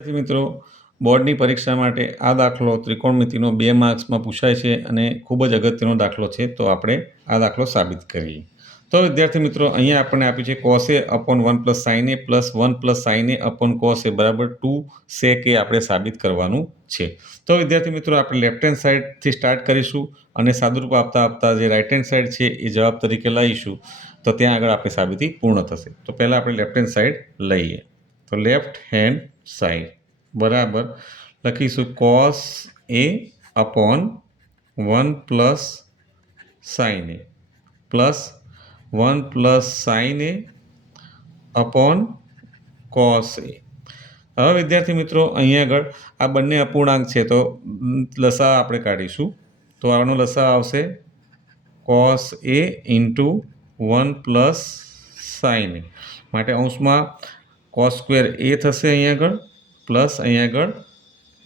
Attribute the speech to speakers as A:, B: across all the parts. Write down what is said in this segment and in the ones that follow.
A: વિદ્યાર્થી મિત્રો, બોર્ડની પરીક્ષા માટે આ દાખલો ત્રિકોણમિતિનો બે માર્ક્સમાં પૂછાય છે અને ખૂબ જ અગત્યનો દાખલો છે, તો આપણે આ દાખલો સાબિત કરીએ. તો વિદ્યાર્થી મિત્રો, અહીંયા આપણને આપ્યું છે cos upon one plus sine plus one plus sine upon cos A બરાબર ટુ સેક એ આપણે સાબિત કરવાનું છે. તો વિદ્યાર્થી મિત્રો, આપણે લેફ્ટ હેન્ડ સાઈડથી સ્ટાર્ટ કરીશું અને સાદુરૂપ આપતા આપતા જે રાઇટ હેન્ડ સાઈડ છે, એ જવાબ તરીકે લઈશું. તો ત્યાં આગળ આપણી સાબિતી પૂર્ણ થશે. તો પહેલાં આપણે લેફ્ટ હેન્ડ સાઈડ લઈએ. તો લેફ્ટ હેન્ડ સાઈડ બરાબર. લખીશું cos A upon one plus sine A plus one plus sine A upon cos A હવે વિદ્યાર્થી મિત્રો અહીંયા આગળ આ બંને અપૂર્ણાંક છે, તો લસા આપણે કાઢીશું. તો આનો લસા આવશે cos A into one plus sine માટે અંશમાં કોસ સ્ક્વેર એ થશે અહીંયા આગળ પ્લસ અહીંયા આગળ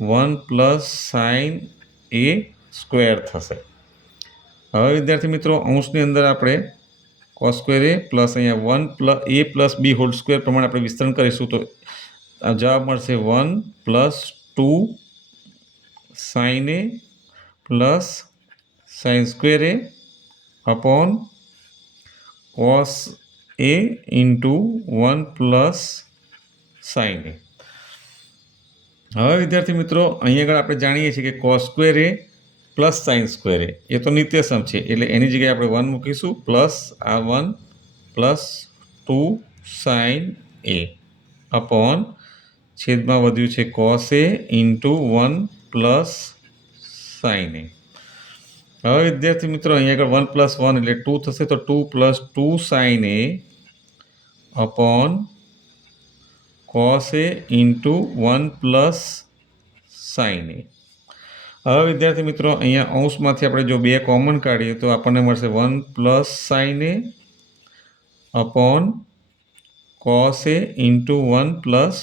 A: one plus sine A square થશે. હવે વિદ્યાર્થી મિત્રો, અંશની અંદર આપણે કોસ સ્ક્વેર એ પ્લસ અહીંયા one plus A plus B whole square પ્રમાણે આપણે વિસ્તરણ કરીશું તો જવાબ મળશે one plus two sine A plus sine square A upon cos A into one plus sine A હવે, વિદ્યાર્થી મિત્રો, અહીં આગળ આપણે જાણીએ છીએ કે cos square A plus sine square A. એ તો નિત્યસમ છે, એટલે એની જગ્યાએ આપણે વન મૂકીશું પ્લસ આ one plus two sine A. Upon છેદમાં વધ્યું છે cos A into one plus sine A. હવે, વિદ્યાર્થી મિત્રો, અહીં આગળ વન પ્લસ વન એટલે ટુ થશે તો two plus two sine A upon cos A into one plus sine A હવે વિદ્યાર્થી મિત્રો, અહીંયા અંશમાંથી આપણે જો બે કોમન કાઢીએ તો આપણને મળશે one plus sine A upon cos A into one plus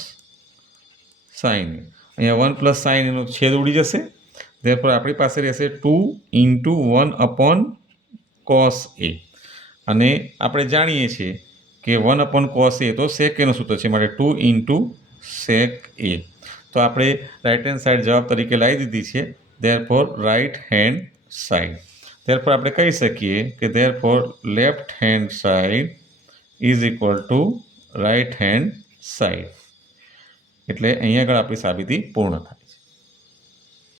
A: sine A અહીંયા વન પ્લસ સાઇન એનો છેદ ઉડી જશે. ત્યારપર આપણી પાસે રહેશે two into one upon cos A અને આપણે જાણીએ છીએ કે વન અપોન કોસ એ તો સેક એનું સૂત્ર છે. માટે ટુ ઇન્ટુ સેક એ. તો આપણે રાઇટ હેન્ડ સાઈડ જવાબ તરીકે લાવી દીધી છે. Therefore right hand side therefore આપણે કહી શકીએ કે therefore left hand side is equal to right hand side એટલે અહીંયા આગળ આપણી સાબિતી પૂર્ણ થાય